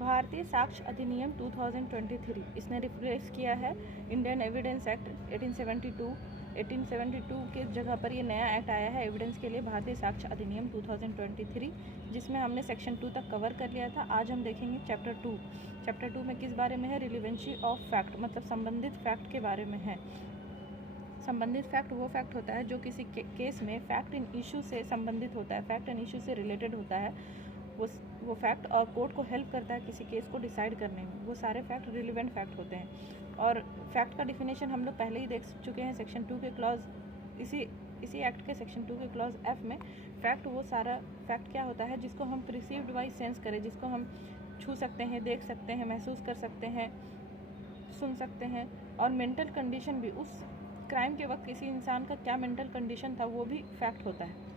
भारतीय साक्ष्य अधिनियम 2023 इसने रिप्लेस किया है इंडियन एविडेंस एक्ट 1872 के जगह पर ये नया एक्ट आया है एविडेंस के लिए, भारतीय साक्ष्य अधिनियम 2023, जिसमें हमने सेक्शन 2 तक कवर कर लिया था। आज हम देखेंगे चैप्टर 2 में किस बारे में है, रिलेवेंसी ऑफ फैक्ट, मतलब संबंधित फैक्ट के बारे में है। संबंधित फैक्ट वो फैक्ट होता है जो किसी केस में फैक्ट इन इशू से संबंधित होता है, फैक्ट इन इशू से रिलेटेड होता है वो फैक्ट, और कोर्ट को हेल्प करता है किसी केस को डिसाइड करने में। वो सारे फैक्ट रिलेवेंट फैक्ट होते हैं। और फैक्ट का डिफिनेशन हम लोग पहले ही देख चुके हैं सेक्शन 2 के क्लॉज, इसी एक्ट के सेक्शन 2 के क्लॉज F में। फैक्ट वो सारा फैक्ट क्या होता है जिसको हम प्रिसीव्ड बाई सेंस करें, जिसको हम छू सकते हैं, देख सकते हैं, महसूस कर सकते हैं, सुन सकते हैं। और मेंटल कंडीशन भी, उस क्राइम के वक्त किसी इंसान का क्या मेंटल कंडीशन था वो भी फैक्ट होता है।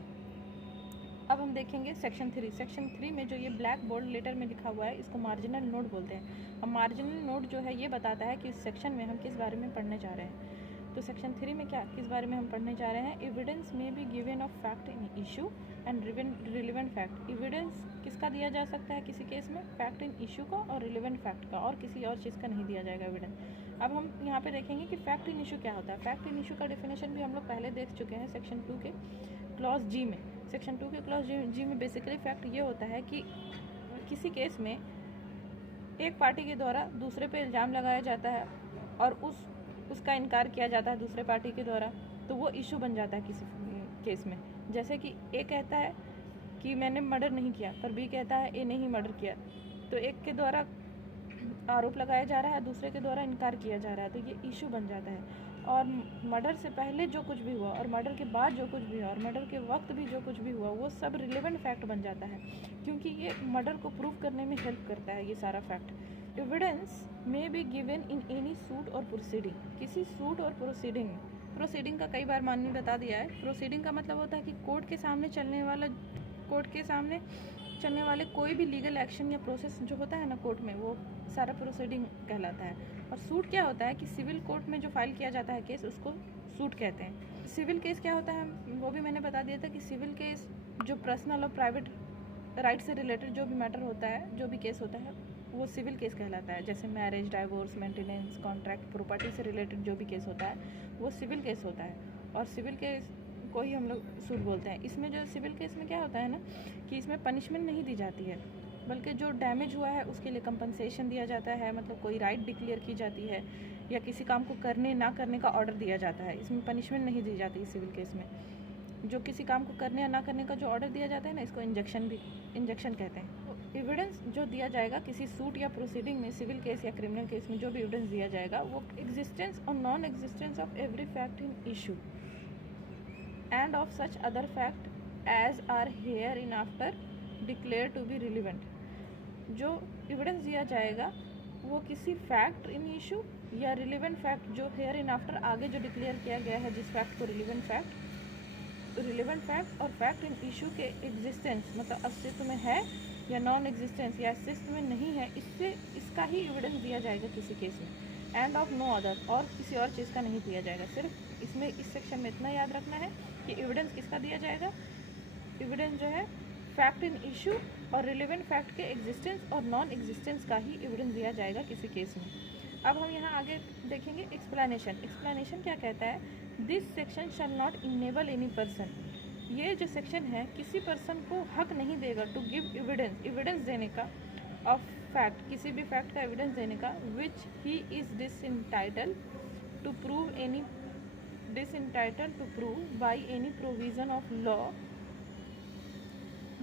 अब हम देखेंगे सेक्शन 3 में जो ये ब्लैक बोल्ड लेटर में लिखा हुआ है इसको मार्जिनल नोट बोलते हैं। अब मार्जिनल नोट जो है ये बताता है कि इस सेक्शन में हम किस बारे में पढ़ने जा रहे हैं। तो सेक्शन 3 में किस बारे में हम पढ़ने जा रहे हैं, एविडेंस में be given of fact in issue and relevant fact. Evidence किसका दिया जा सकता है किसी केस में, फैक्ट इन इशू का और रिलेवेंट फैक्ट का, और किसी और चीज़ का नहीं दिया जाएगा एविडेंस। अब हम यहाँ पे देखेंगे कि फैक्ट इन इशू क्या होता है। फैक्ट इन इशू का डेफिनेशन भी हम लोग पहले देख चुके हैं सेक्शन 2 के क्लॉज G में। सेक्शन 2 के क्लॉज G में बेसिकली फैक्ट ये होता है कि किसी केस में एक पार्टी के द्वारा दूसरे पे इल्ज़ाम लगाया जाता है और उसका इनकार किया जाता है दूसरे पार्टी के द्वारा, तो वो इशू बन जाता है किसी केस में। जैसे कि ए कहता है कि मैंने मर्डर नहीं किया, पर बी कहता है ए ने ही मर्डर किया, तो एक के द्वारा आरोप लगाया जा रहा है, दूसरे के द्वारा इनकार किया जा रहा है, तो ये इशू बन जाता है। और मर्डर से पहले जो कुछ भी हुआ और मर्डर के बाद जो कुछ भी हुआ और मर्डर के वक्त भी जो कुछ भी हुआ वो सब रिलेवेंट फैक्ट बन जाता है, क्योंकि ये मर्डर को प्रूव करने में हेल्प करता है ये सारा फैक्ट। एविडेंस में be given in any suit और प्रोसीडिंग, किसी सूट और प्रोसीडिंग का कई बार मान ने बता दिया है। प्रोसीडिंग का मतलब होता है कि कोर्ट के सामने चलने वाले कोई भी लीगल एक्शन या प्रोसेस जो होता है ना कोर्ट में, वो सारा प्रोसीडिंग कहलाता है। और सूट क्या होता है कि सिविल कोर्ट में जो फाइल किया जाता है केस, उसको सूट कहते हैं। सिविल केस क्या होता है वो भी मैंने बता दिया था कि सिविल केस जो पर्सनल और प्राइवेट राइट से रिलेटेड जो भी मैटर होता है, जो भी केस होता है, वो सिविल केस कहलाता है। जैसे marriage, divorce, maintenance, contract, property से रिलेटेड जो भी केस होता है वो सिविल केस होता है, और सिविल केस को ही हम लोग सूट बोलते हैं। इसमें जो सिविल केस में क्या होता है ना कि इसमें पनिशमेंट नहीं दी जाती है, बल्कि जो डैमेज हुआ है उसके लिए कंपनसेशन दिया जाता है, मतलब कोई राइट डिक्लेयर की जाती है या किसी काम को करने ना करने का ऑर्डर दिया जाता है। इसमें पनिशमेंट नहीं दी जाती सिविल केस में। जो किसी काम को करने या ना करने का जो ऑर्डर दिया जाता है ना, इसको इंजेक्शन कहते हैं। एविडेंस जो दिया जाएगा किसी सूट या प्रोसीडिंग में, सिविल केस या क्रिमिनल केस में जो भी एविडेंस दिया जाएगा वो एग्जिस्टेंस और non existence of every fact in issue and of such other fact as are hereinafter declared to be relevant. जो एविडेंस दिया जाएगा वो किसी फैक्ट इन इशू या रिलेवेंट फैक्ट जो हेयर इन आफ्टर आगे जो डिक्लेयर किया गया है जिस फैक्ट को रिलेवेंट फैक्ट और फैक्ट इन इशू के एग्जिस्टेंस मतलब अस्तित्व में है या नॉन एग्जिस्टेंस या अस्तित्व में नहीं है, इसका ही एविडेंस दिया जाएगा किसी केस में। एंड ऑफ नो अदर, और किसी और चीज़ का नहीं दिया जाएगा। सिर्फ इसमें इस सेक्शन में इतना याद रखना है कि एविडेंस किसका दिया जाएगा, एविडेंस जो है फैक्ट इन इशू और रिलेवेंट फैक्ट के एग्जिस्टेंस और नॉन एग्जिस्टेंस का ही एविडेंस दिया जाएगा किसी केस में। अब हम यहाँ आगे देखेंगे एक्सप्लेनेशन क्या कहता है, this section shall not enable any person. ये जो सेक्शन है किसी पर्सन को हक नहीं देगा टू गिव एविडेंस देने का ऑफ फैक्ट, किसी भी फैक्ट का एविडेंस देने का, which he is disentitle to prove by any provision of law,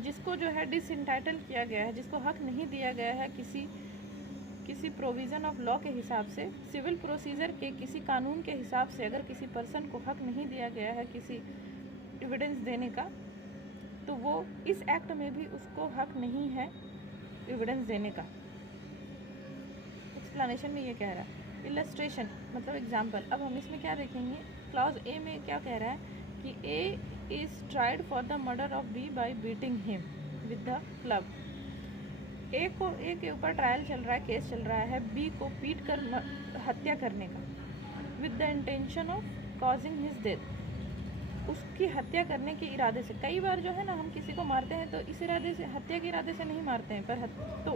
जिसको जो है डिसइंटाइटल किया गया है, जिसको हक नहीं दिया गया है किसी प्रोविज़न ऑफ लॉ के हिसाब से, सिविल प्रोसीजर के किसी कानून के हिसाब से, अगर किसी पर्सन को हक नहीं दिया गया है किसी एविडेंस देने का, तो वो इस एक्ट में भी उसको हक नहीं है एविडेंस देने का। एक्सप्लेनेशन में ये कह रहा है। इलस्ट्रेशन मतलब एग्जाम्पल। अब हम इसमें क्या देखेंगे, क्लॉज ए में क्या कह रहा है कि A is tried for the murder of B by beating him with the club. A के ऊपर ट्रायल चल रहा है, केस चल रहा है बी को पीट कर हत्या करने का, with the intention of causing his death, उसकी हत्या करने के इरादे से। कई बार जो है ना हम किसी को मारते हैं तो इस इरादे से, हत्या के इरादे से नहीं मारते हैं, पर तो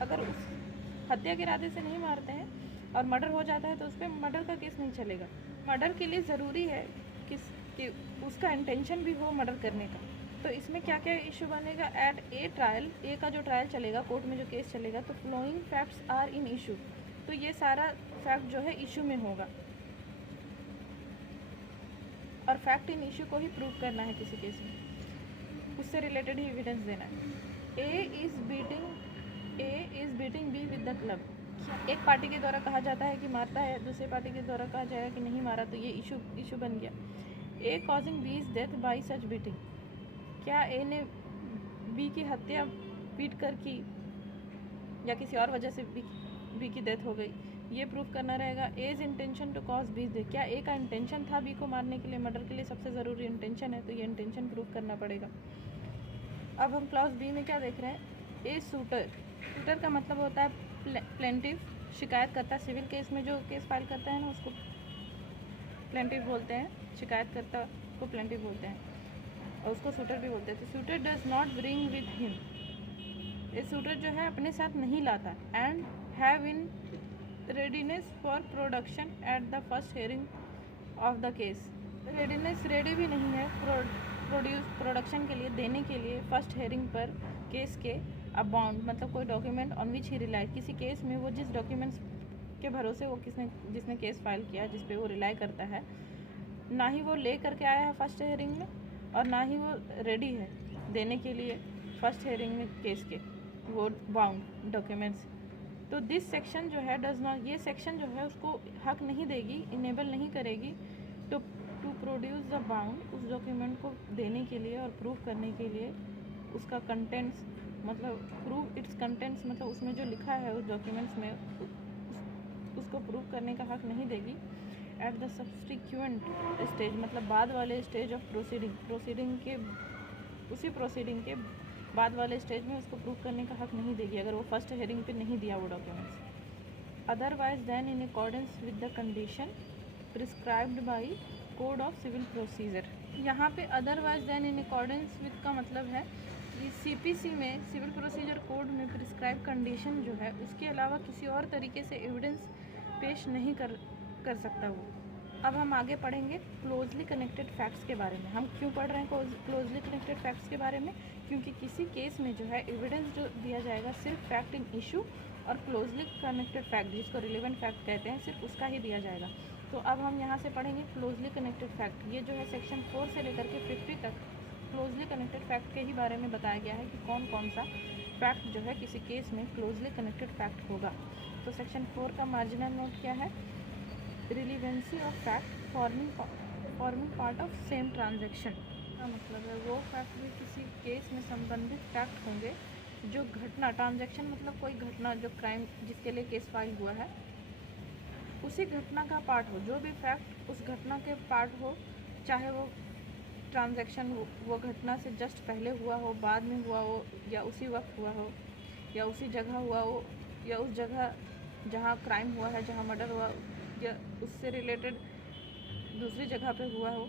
अगर उस हत्या के इरादे से नहीं मारते हैं और मर्डर हो जाता है तो उस पर मर्डर का केस नहीं चलेगा। मर्डर के लिए ज़रूरी है कि उसका इंटेंशन भी हो मर्डर करने का। तो इसमें क्या क्या इशू बनेगा? एट ए ट्रायल, ए का जो ट्रायल चलेगा, कोर्ट में जो केस चलेगा, तो following facts are in issue, तो ये सारा फैक्ट जो है इशू में होगा और फैक्ट इन इशू को ही प्रूव करना है किसी केस में, उससे रिलेटेड ही एविडेंस देना है। A is beating be with the club, एक पार्टी के द्वारा कहा जाता है कि मारता है, दूसरे पार्टी के द्वारा कहा जाएगा कि नहीं मारा, तो ये इशू बन गया। A causing B is death by such beating, क्या ए ने बी की हत्या पीट कर की या किसी और वजह से बी की डेथ हो गई, ये प्रूफ करना रहेगा। As intention to cause B death, क्या ए का इंटेंशन था बी को मारने के लिए? मर्डर के लिए सबसे ज़रूरी इंटेंशन है, तो ये इंटेंशन प्रूफ करना पड़ेगा। अब हम क्लॉज बी में क्या देख रहे हैं? ए शूटर का मतलब होता है प्लेंटिव, शिकायत करता है। सिविल केस में जो केस फाइल करता है ना, उसको प्लेंटिव बोलते हैं, शिकायतकर्ता को प्लेंटिव बोलते हैं और उसको शूटर भी बोलते हैं। तो shooter does not bring with him, ये शूटर जो है अपने साथ नहीं लाता। And have in readiness for production at the first hearing of the case, readiness ready भी नहीं है प्रोडक्शन के लिए, देने के लिए फर्स्ट हेयरिंग पर केस के अबाउंड, मतलब कोई document on which he rely, किसी केस में वो जिस डॉक्यूमेंट्स के भरोसे वो जिसने केस फाइल किया, जिस पे वो रिलाई करता है, ना ही वो ले करके आया है फर्स्ट हेयरिंग में और ना ही वो रेडी है देने के लिए फर्स्ट हेयरिंग में केस के वो बाउंड डॉक्यूमेंट्स। तो दिस सेक्शन जो है डज नॉट, ये सेक्शन जो है उसको हक नहीं देगी, इनेबल नहीं करेगी टू प्रोड्यूस द बाउंड, उस डॉक्यूमेंट को देने के लिए और प्रूव करने के लिए उसका कंटेंट्स, मतलब प्रूव इट्स कंटेंट्स, मतलब उसमें जो लिखा है उस डॉक्यूमेंट्स में उसको प्रूव करने का हक नहीं देगी। एट द सब्सटीक्वेंट स्टेज, मतलब बाद वाले स्टेज ऑफ प्रोसीडिंग के, उसी प्रोसीडिंग के बाद वाले स्टेज में उसको प्रूव करने का हक नहीं देगी अगर वो फर्स्ट हेयरिंग पे नहीं दिया वो documents. Otherwise than in accordance with the condition prescribed by code of civil procedure, यहाँ पे otherwise than in accordance with का मतलब है कि सीपीसी में, सिविल प्रोसीजर कोड में प्रिस्क्राइब कंडीशन जो है उसके अलावा किसी और तरीके से एविडेंस पेश नहीं कर सकता वो। अब हम आगे पढ़ेंगे क्लोजली कनेक्टेड फैक्ट्स के बारे में। हम क्यों पढ़ रहे हैं क्लोजली कनेक्टेड फैक्ट्स के बारे में? क्योंकि किसी केस में जो है एविडेंस जो दिया जाएगा सिर्फ फैक्ट इन इशू और क्लोजली कनेक्टेड फैक्ट, जिसको रिलेवेंट फैक्ट कहते हैं, सिर्फ उसका ही दिया जाएगा। तो अब हम यहाँ से पढ़ेंगे क्लोजली कनेक्टेड फैक्ट। ये जो है सेक्शन 4 से लेकर के 50 तक क्लोजली कनेक्टेड फैक्ट के ही बारे में बताया गया है कि कौन कौन सा फैक्ट जो है किसी केस में क्लोजली कनेक्टेड फैक्ट होगा। तो सेक्शन 4 का मार्जिनल नोट क्या है? Relevancy of fact forming part of same transaction का मतलब है वो फैक्ट भी किसी केस में संबंधित फैक्ट होंगे जो घटना, ट्रांजैक्शन मतलब कोई घटना जो क्राइम जिसके लिए केस फाइल हुआ है उसी घटना का पार्ट हो, जो भी फैक्ट उस घटना के पार्ट हो, चाहे वो ट्रांजैक्शन वो घटना से जस्ट पहले हुआ हो, बाद में हुआ हो, या उसी वक्त हुआ हो, या उसी जगह हुआ हो, या उस जगह जहाँ क्राइम हुआ है, जहाँ मर्डर हुआ, या उससे रिलेटेड दूसरी जगह पे हुआ हो,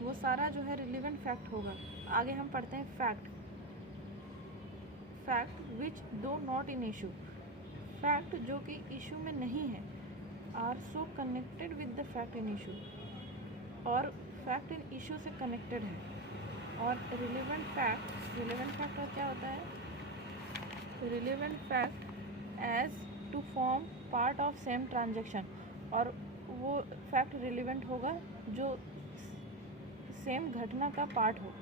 वो सारा जो है रिलेवेंट फैक्ट होगा। आगे हम पढ़ते हैं fact which though not in issue, fact जो कि इशू में नहीं है, are so connected with the fact in issue, और फैक्ट इन इशू से कनेक्टेड है। और रिलेवेंट फैक्ट का क्या होता है? Relevant fact as to form part of same transaction, और वो फैक्ट रिलेवेंट होगा जो सेम घटना का पार्ट हो,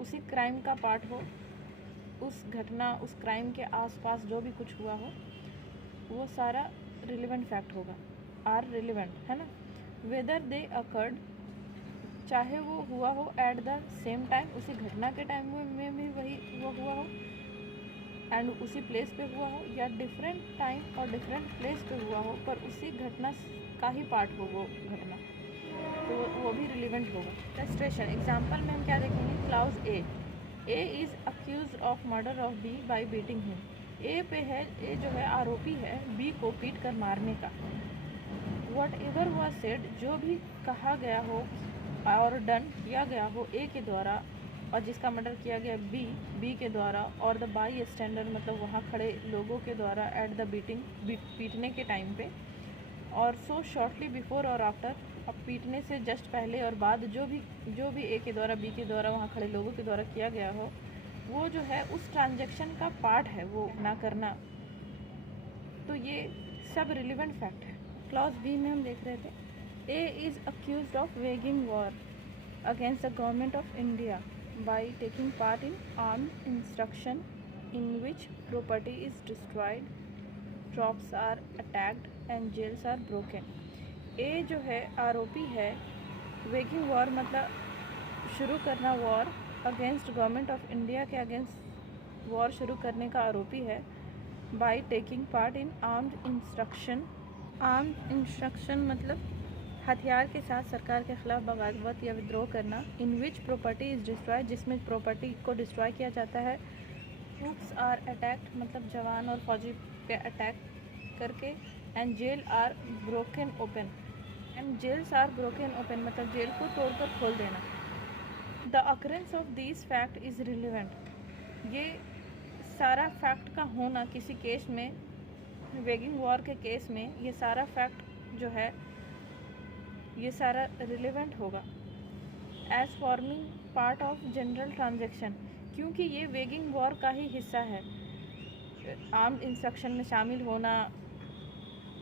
उसी क्राइम का पार्ट हो, उस घटना उस क्राइम के आसपास जो भी कुछ हुआ हो वो सारा रिलेवेंट फैक्ट होगा। आर रिलेवेंट है ना। वेदर दे अकर्ड, चाहे वो हुआ हो एट द सेम टाइम, उसी घटना के टाइम में भी वही वो हुआ हो एंड उसी प्लेस पे हुआ हो, या डिफरेंट टाइम और डिफरेंट प्लेस पे हुआ हो पर उसी घटना का ही पार्ट हो वो घटना, तो वो भी रिलेवेंट होगा। रजिस्ट्रेशन एग्जाम्पल में हम क्या देखेंगे? Clause A is accused of murder of B by beating him, A पे है, ए जो है आरोपी है बी को पीट कर मारने का। वट एवर हुआ सेड, जो भी कहा गया हो और डन किया गया हो ए के द्वारा और जिसका मर्डर किया गया बी के द्वारा, और द बाई स्टैंडर मतलब वहाँ खड़े लोगों के द्वारा एट द पीटने के टाइम पे, और सो शॉर्टली बिफोर और आफ्टर, अब पीटने से जस्ट पहले और बाद जो भी ए के द्वारा बी के द्वारा वहाँ खड़े लोगों के द्वारा किया गया हो, वो जो है उस ट्रांजैक्शन का पार्ट है, वो ना करना। तो ये सब रिलेवेंट फैक्ट है। क्लॉज बी में हम देख रहे थे, A is accused of waging war against the government of India by taking part in armed instruction in which property is destroyed, troops are attacked and jails are broken. A जो है आरोपी है, waging war मतलब शुरू करना war against government of India के against war शुरू करने का आरोपी है, by taking part in armed instruction. Armed instruction मतलब हथियार के साथ सरकार के खिलाफ बगावत या विद्रोह करना, इन विच प्रॉपर्टी इज़ डिस्ट्रॉय जिसमें प्रॉपर्टी को डिस्ट्रॉय किया जाता है, ट्रूप्स आर अटैक्ड मतलब जवान और फौजी पे अटैक करके, and jail are broken open, and jails are broken open मतलब जेल को तोड़कर खोल देना। The occurrence of this fact is relevant, ये सारा फैक्ट का होना किसी केस में, वेगिंग वॉर के केस में ये सारा फैक्ट जो है ये सारा रिलेवेंट होगा as forming part of general transaction, क्योंकि ये वेगिंग वॉर का ही हिस्सा है। आर्म्ड इंस्ट्रक्शन में शामिल होना,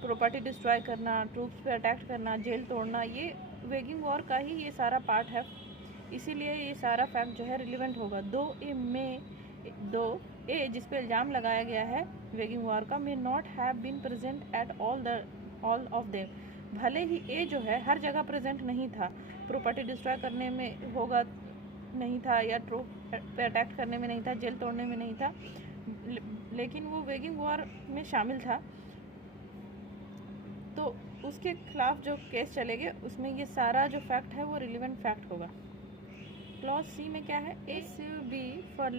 प्रॉपर्टी डिस्ट्रॉय करना, ट्रूप्स पे अटैक करना, जेल तोड़ना, ये वेगिंग वॉर का ही ये सारा पार्ट है, इसीलिए ये सारा फैक्ट जो है रिलेवेंट होगा। दो ए जिस पे इल्ज़ाम लगाया गया है वेगिंग वॉर का, may not have been present at all of them, भले ही ए जो है हर जगह प्रेजेंट नहीं था, प्रॉपर्टी डिस्ट्रॉय करने में होगा नहीं था, या ट्रूप पे अटैक करने में नहीं था, जेल तोड़ने में नहीं था, लेकिन वो वेगिंग वॉर में शामिल था, तो उसके खिलाफ जो केस चलेंगे उसमें ये सारा जो फैक्ट है वो रिलेवेंट फैक्ट होगा। क्लॉज सी में क्या है, A sues B for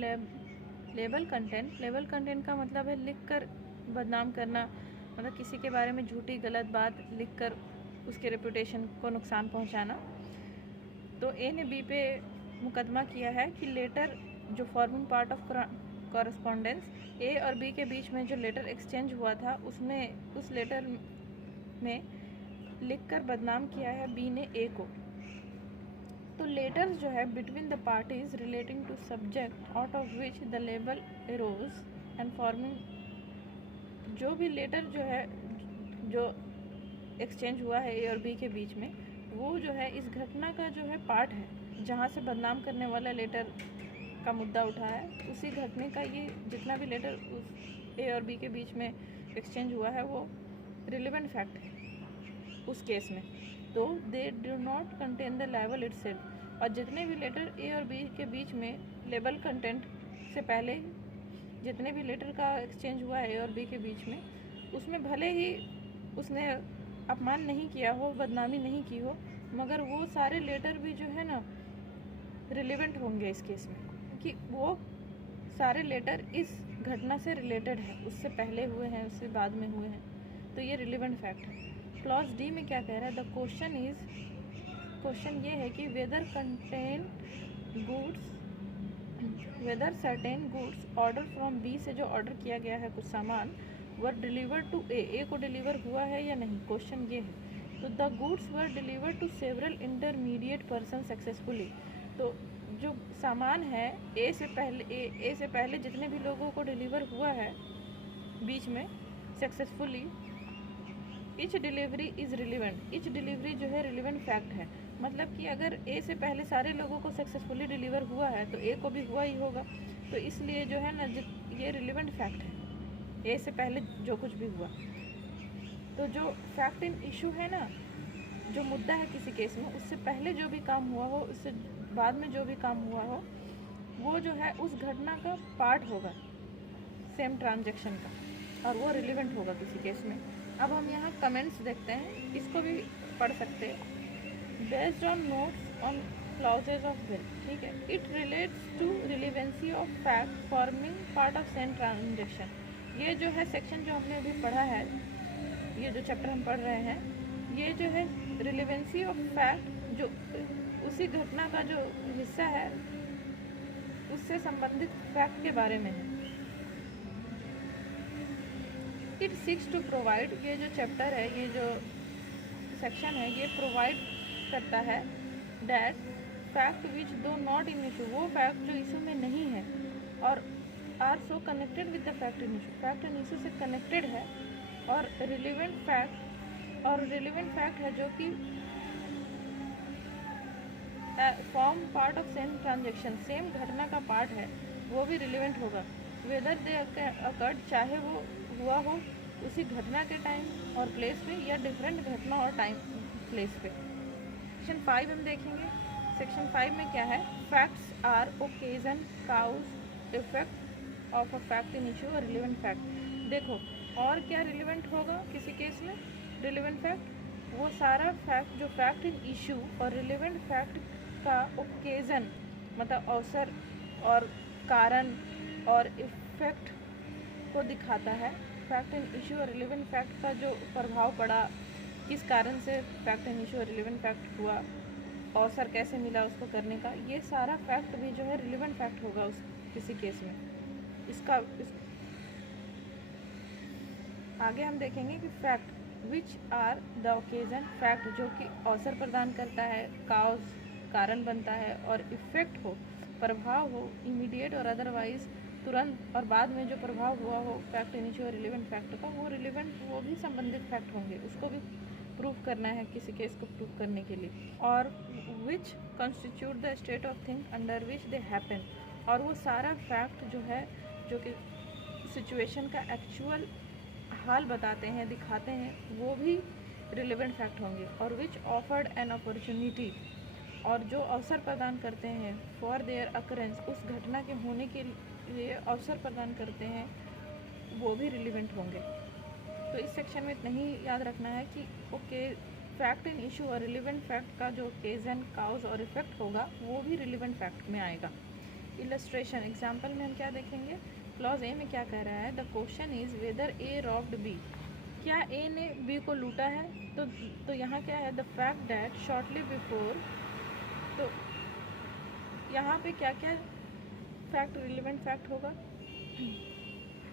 libel content. Libel content का मतलब है लिख कर बदनाम करना, मतलब किसी के बारे में झूठी गलत बात लिखकर उसके रेपुटेशन को नुकसान पहुंचाना। तो ए ने बी पे मुकदमा किया है कि लेटर जो फॉर्मिंग पार्ट ऑफ कॉरस्पॉन्डेंस, ए और बी के बीच में जो लेटर एक्सचेंज हुआ था उसमें उस लेटर में लिखकर बदनाम किया है बी ने ए को। तो लेटर्स जो है between the parties relating to subject out of which the label arose and forming, जो भी लेटर जो है जो एक्सचेंज हुआ है ए और बी के बीच में, वो जो है इस घटना का जो है पार्ट है, जहाँ से बदनाम करने वाला लेटर का मुद्दा उठा है, उसी घटने का ये जितना भी लेटर उस ए और बी के बीच में एक्सचेंज हुआ है वो रिलेवेंट फैक्ट है उस केस में। तो they do not contain the label itself, और जितने भी लेटर ए और बी के बीच में लेबल कंटेंट से पहले जितने भी लेटर का एक्सचेंज हुआ है ए और बी के बीच में, उसमें भले ही उसने अपमान नहीं किया हो, बदनामी नहीं की हो, मगर वो सारे लेटर भी जो है ना रिलेवेंट होंगे इस केस में, क्योंकि वो सारे लेटर इस घटना से रिलेटेड है, उससे पहले हुए हैं, उससे बाद में हुए हैं, तो ये रिलेवेंट फैक्ट है। क्लॉज डी में क्या कह रहा है, द क्वेश्चन ये है कि whether certain goods order from B से जो ऑर्डर किया गया है कुछ सामान, वर डिलीवर्ड टू ए को डिलीवर हुआ है या नहीं, क्वेश्चन ये है। तो the goods were delivered to several intermediate person successfully, तो जो सामान है ए से पहले जितने भी लोगों को डिलीवर हुआ है बीच में successfully, etch delivery is relevant, etch delivery जो है रिलेवेंट फैक्ट है, मतलब कि अगर ए से पहले सारे लोगों को सक्सेसफुली डिलीवर हुआ है तो ए को भी हुआ ही होगा, तो इसलिए जो है ना ये रिलेवेंट फैक्ट है, ए से पहले जो कुछ भी हुआ। तो जो फैक्ट इन इशू है ना, जो मुद्दा है किसी केस में, उससे पहले जो भी काम हुआ हो, उससे बाद में जो भी काम हुआ हो, वो जो है उस घटना का पार्ट होगा सेम ट्रांजैक्शन का, और वो रिलेवेंट होगा किसी केस में। अब हम यहाँ कमेंट्स देखते हैं, इसको भी पढ़ सकते हैं। Based on notes on clauses of will, ठीक है, it relates to relevancy of fact forming part of same transaction. ये जो है सेक्शन जो हमने अभी पढ़ा है, ये जो चैप्टर हम पढ़ रहे हैं, ये जो है रिलेवेंसी ऑफ फैक्ट जो उसी घटना का जो हिस्सा है उससे संबंधित फैक्ट के बारे में है। इट सीक्स टू प्रोवाइड, ये जो चैप्टर है, ये जो सेक्शन है, ये प्रोवाइड करता है that fact which though not in issue, वो फैक्ट जो इशू में नहीं है और are so connected with the fact in issue, fact in issue से कनेक्टेड है और रिलेवेंट फैक्ट है जो कि form part of same transaction, same घटना का पार्ट है, वो भी रिलेवेंट होगा। वेदर दे अकर्ड, चाहे वो हुआ हो उसी घटना के टाइम और प्लेस पे या डिफरेंट घटना और टाइम प्लेस पे। सेक्शन 5 हम देखेंगे। सेक्शन 5 में क्या है, facts are occasion cause effect of a fact in issue और रिलेवेंट फैक्ट। देखो और क्या रिलेवेंट होगा किसी केस में, रिलेवेंट फैक्ट वो सारा फैक्ट जो फैक्ट इन इशू और रिलेवेंट फैक्ट का ओकेजन मतलब अवसर और कारण और इफेक्ट को दिखाता है। फैक्ट इन इशू और रिलेवेंट फैक्ट का जो प्रभाव पड़ा, किस कारण से फैक्ट इन इशू और रिलेवेंट फैक्ट हुआ, अवसर कैसे मिला उसको करने का, ये सारा फैक्ट भी जो है रिलेवेंट फैक्ट होगा उस किसी केस में। आगे हम देखेंगे कि fact which are the occasion, fact जो कि अवसर प्रदान करता है, काउज कारण बनता है और इफेक्ट हो प्रभाव हो, इमीडिएट और अदरवाइज तुरंत और बाद में जो प्रभाव हुआ हो फैक्ट इन इशू और रिलेवेंट फैक्ट का, वो रिलेवेंट वो भी संबंधित फैक्ट होंगे, उसको भी प्रूफ करना है किसी केस को प्रूफ करने के लिए। और which constitute the state of thing under which they happen, और वो सारा फैक्ट जो है जो कि सिचुएशन का एक्चुअल हाल बताते हैं, दिखाते हैं, वो भी रिलेवेंट फैक्ट होंगे। और विच ऑफर्ड एन अपॉर्चुनिटी, और जो अवसर प्रदान करते हैं फॉर देयर अकरेंस, उस घटना के होने के लिए अवसर प्रदान करते हैं, वो भी रिलेवेंट होंगे। तो इस सेक्शन में इतना ही याद रखना है कि ओके फैक्ट इन इशू और रिलेवेंट फैक्ट का जो ओकेजन काउज और इफेक्ट होगा वो भी रिलेवेंट फैक्ट में आएगा। इलस्ट्रेशन एग्जाम्पल में हम क्या देखेंगे, क्लॉज ए में क्या कह रहा है, the question is whether A robbed B, क्या ए ने बी को लूटा है। तो यहाँ क्या है, the fact that shortly before, तो यहाँ पे क्या क्या फैक्ट रिलेवेंट फैक्ट होगा,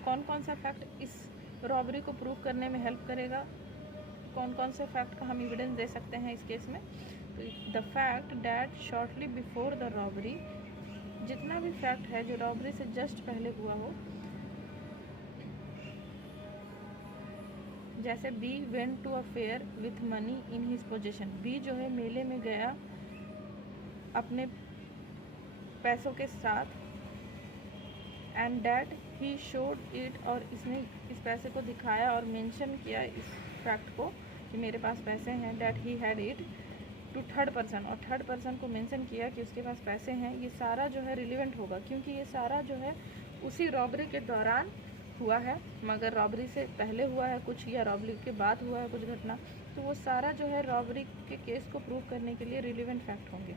कौन कौन सा फैक्ट इस रॉबरी को प्रूव करने में हेल्प करेगा, कौन कौन से फैक्ट का हम एविडेंस दे सकते हैं इस केस में। तो the fact that shortly before the robbery, जितना भी फैक्ट है जो रॉबरी से जस्ट पहले हुआ हो, जैसे B went to a fair with money in his possession, B जो है मेले में गया अपने पैसों के साथ, and that he showed it, और इसने इस पैसे को दिखाया और मेंशन किया इस फैक्ट को कि मेरे पास पैसे हैं, that he had it to third person, और थर्ड पर्सन को मेंशन किया कि उसके पास पैसे हैं। ये सारा जो है रिलेवेंट होगा क्योंकि ये सारा जो है उसी रॉबरी के दौरान हुआ है, मगर रॉबरी से पहले हुआ है कुछ या रॉबरी के बाद हुआ है कुछ घटना, तो वो सारा जो है रॉबरी के केस को प्रूव करने के लिए रिलेवेंट फैक्ट होंगे।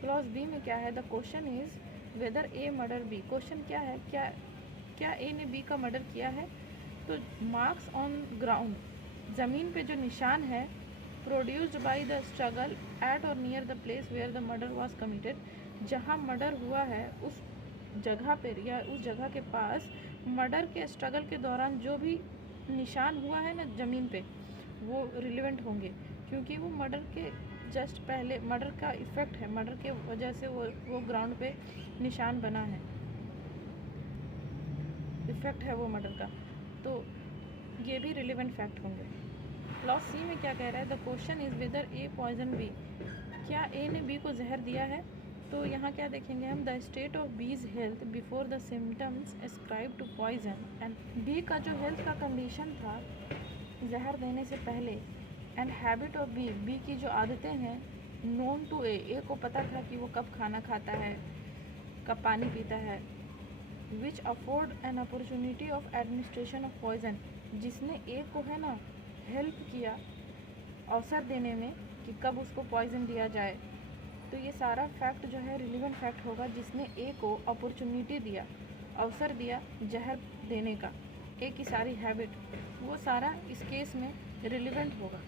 क्लॉज बी में क्या है, the question is whether A murder B, question क्या है, क्या ए ने बी का मर्डर किया है। तो मार्क्स ऑन ग्राउंड, ज़मीन पे जो निशान है, produced by the struggle at or near the place where the murder was committed, जहाँ मर्डर हुआ है उस जगह पर या उस जगह के पास मर्डर के स्ट्रगल के दौरान जो भी निशान हुआ है ना ज़मीन पे, वो रिलेवेंट होंगे क्योंकि वो मर्डर के जस्ट पहले मर्डर का इफ़ेक्ट है, मर्डर के वजह से वो ग्राउंड पे निशान बना है, इफ़ेक्ट है वो मर्डर का, तो ये भी रिलेवेंट फैक्ट होंगे। क्लॉज सी में क्या कह रहा है, the question is whether A poison B, क्या ए ने बी को जहर दिया है। तो यहाँ क्या देखेंगे हम, the state of B's health before the symptoms ascribe to poison, and B का जो हेल्थ का कंडीशन था जहर देने से पहले, and habit of B, B की जो आदतें हैं, नोन टू ए को पता था कि वो कब खाना खाता है, कब पानी पीता है, which afford an opportunity of administration of poison, जिसने ए को है ना हेल्प किया अवसर देने में कि कब उसको पॉइजन दिया जाए। तो ये सारा फैक्ट जो है रिलेवेंट फैक्ट होगा जिसने ए को अपॉर्चुनिटी दिया, अवसर दिया जहर देने का, ए की सारी हैबिट, वो सारा इस केस में रिलेवेंट होगा।